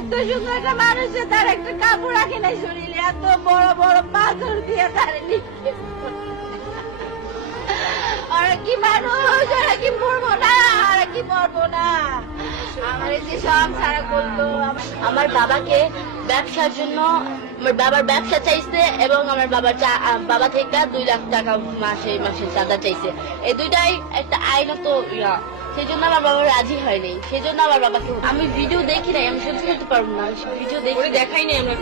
এত সুন্দর একটা মানুষের তার একটা কাপড় রাখে নাই শরীরে, এত বড় বড় পাথর দিয়ে তার লিখে। ওরা কি মানুষ, ওরা কি মরবো না, ওরা কি মরবো না। আমার যে সব সারা করতো, আমার বাবাকে ব্যবসার জন্য, আমার বাবার ব্যবসা চাইছে এবং আমার বাবা থেকে 2 লাখ টাকা মাসে মাসে চাঁদা চাইছে। এই দুইটাই একটা আইনত ইয়া, সেই জন্য আমার বাবা রাজি হয়নি। সেই জন্য আমার বাবাকে, আমি ভিডিও দেখি নাই, আমি সহ্য করতে পারবো না, ভিডিও দেখাই নাই। আমরা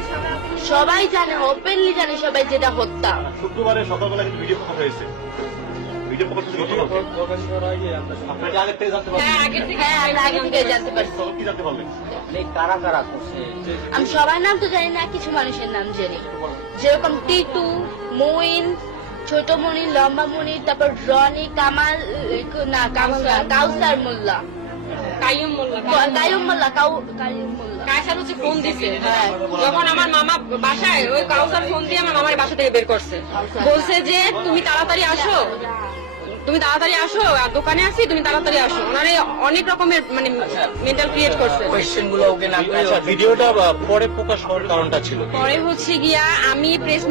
সবাই জানে, ওপেনলি জানে সবাই, যেটা হত্যা। শুক্রবারে সকালবেলা কিন্তু ভিডিও প্রকাশ হয়েছে। আমি সবার নাম তো জানি না, কিছু মানুষের নাম জানি, যেরকম টিটু, মইন, ছোট মনি, লম্বা মনি, তারপর রনি, কামাল না কাউসার মোল্লা, কাইয়ুম মোল্লা। কায়সার হচ্ছে ফোন দিছে, যখন আমার মামা বাসায়, ওই কাউসার ফোন দিয়ে আমার মামার বাসা থেকে বের করছে, বলছে যে তুমি তাড়াতাড়ি আসো, আর দোকানে আসি, তুমি তাড়াতাড়ি আসো। ওনারে অনেক রকমের মানে মেন্টাল ক্রিয়েট করছে। ভিডিওটা পরে প্রকাশ হওয়ার কারণটা ছিল পরে হচ্ছে গিয়া আমি প্রেস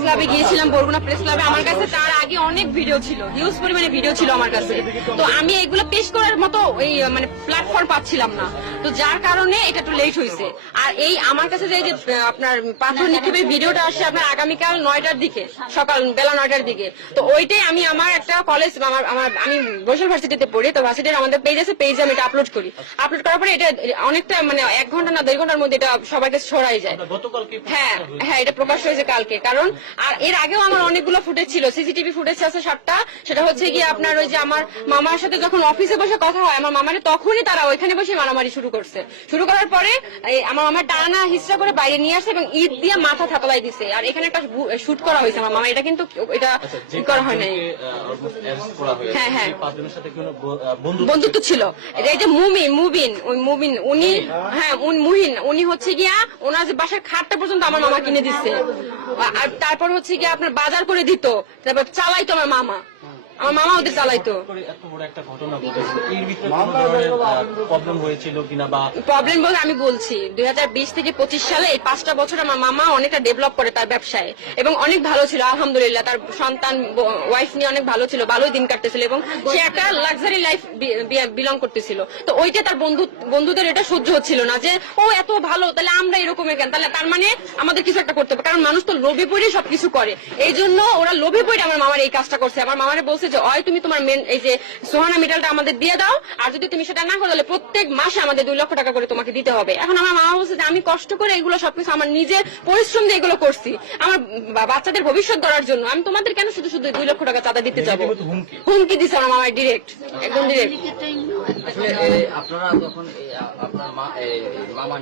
ক্লাবে গিয়েছিলাম, বরগুনা প্রেস ক্লাবে। আমার কাছে তার আগে অনেক ভিডিও ছিল, হিউজ পরিমাণে ভিডিও ছিল আমার কাছে। তো আমি এগুলো পেশ করার মতো এই মানে প্ল্যাটফর্ম পাচ্ছিলাম না, তো যার কারণে এটা একটু লেট হয়েছে। আর এই আমার কাছে যে আপনার পাথর নিক্ষেপের ভিডিওটা আসছে আপনার আগামীকাল 9টার দিকে, সকাল বেলা 9টার দিকে। তো ওইটাই আমি আমার একটা কলেজ, আমি বরিশাল ভার্সিটিতে পড়ি, তো ভার্সিটির আমাদের পেজ আছে, পেজে আমি এটা আপলোড করি। আপলোড করার পরে এটা অনেকটা মানে 1 ঘন্টা না 2 ঘন্টার মধ্যে এটা সবার কাছে ছড়াই যায়। হ্যাঁ, এটা প্রকাশ হয়েছে কালকে। কারণ আর এর আগেও আমার অনেকগুলো ফুটেজ ছিল, সিসিটিভি ফুটেজ আছে 7টা। সেটা হচ্ছে গিয়ে আপনার ওই যে আমার মামার সাথে যখন অফিসে বসে কথা হয়, আমার মামারে তখনই তারা ওইখানে বসে মারামারি শুরু করছে। শুরু করার পরে আমার মামার টানা হিস্সা করে বাইরে নিয়ে আসছে এবং ইট দিয়ে মাথা থাকলাই দিছে। আর এখানে একটা শুট করা হয়েছে আমার মামা, এটা কিন্তু এটা করা হয় নাই। হ্যাঁ, বন্ধুত্ব ছিল। এই যে মুবিন উনি, হ্যাঁ মুহিন, উনি হচ্ছে গিয়া ওনার যে বাসার খাটটা পর্যন্ত আমার মামা কিনে দিচ্ছে। আর তারপর হচ্ছে গিয়া আপনার বাজার করে দিত, তারপর চালাইতো আমার মামা ওদের চালাইতো। প্রবলেম বলতে আমি বলছি 2020 থেকে 25 সালে এই 5টা বছর আমার মামা অনেকটা ডেভেলপ করে তার ব্যবসায় এবং অনেক ভালো ছিল আলহামদুলিল্লাহ। তার সন্তান ওয়াইফ নিয়ে অনেক ভালো ছিল, ভালোই দিন কাটতেছিল এবং সে একটা লাক্সারি লাইফ বিলং করতেছিল। তো ওইটা তার বন্ধুদের এটা সহ্য হচ্ছিল না যে ও এত ভালো, তাহলে আমরা এরকমের কেন, তাহলে তার মানে আমাদের কিছু একটা করতে হবে। কারণ মানুষ তো লোভে পড়ে সবকিছু করে, এই জন্য ওরা লোভে পড়ে আমার মামার এই কাজটা করছে। আমার মামারে বলছে যে হয় তুমি তোমার এই যে সোহানা মেটালটা আমাদের দিয়ে দাও, আর যদি তুমি সেটা না করো তাহলে প্রত্যেক মাসে আমাদের 2 লক্ষ টাকা করে তোমাকে দিতে হবে। এখন আমার মামা বলছে যে আমি কষ্ট করে এগুলো সবকিছু আমার নিজের পরিশ্রম দিয়ে এগুলো করছি আমার বাচ্চাদের ভবিষ্যৎ গড়ার জন্য, আমি তোমাদের কেন শুধু 2 লক্ষ টাকা চাঁদা দিতে যাবো। হুমকি দিচ্ছে আমার মামার ডিরেক্ট, একদম ডিরেক্ট। আপনারা যখন আপনার মামা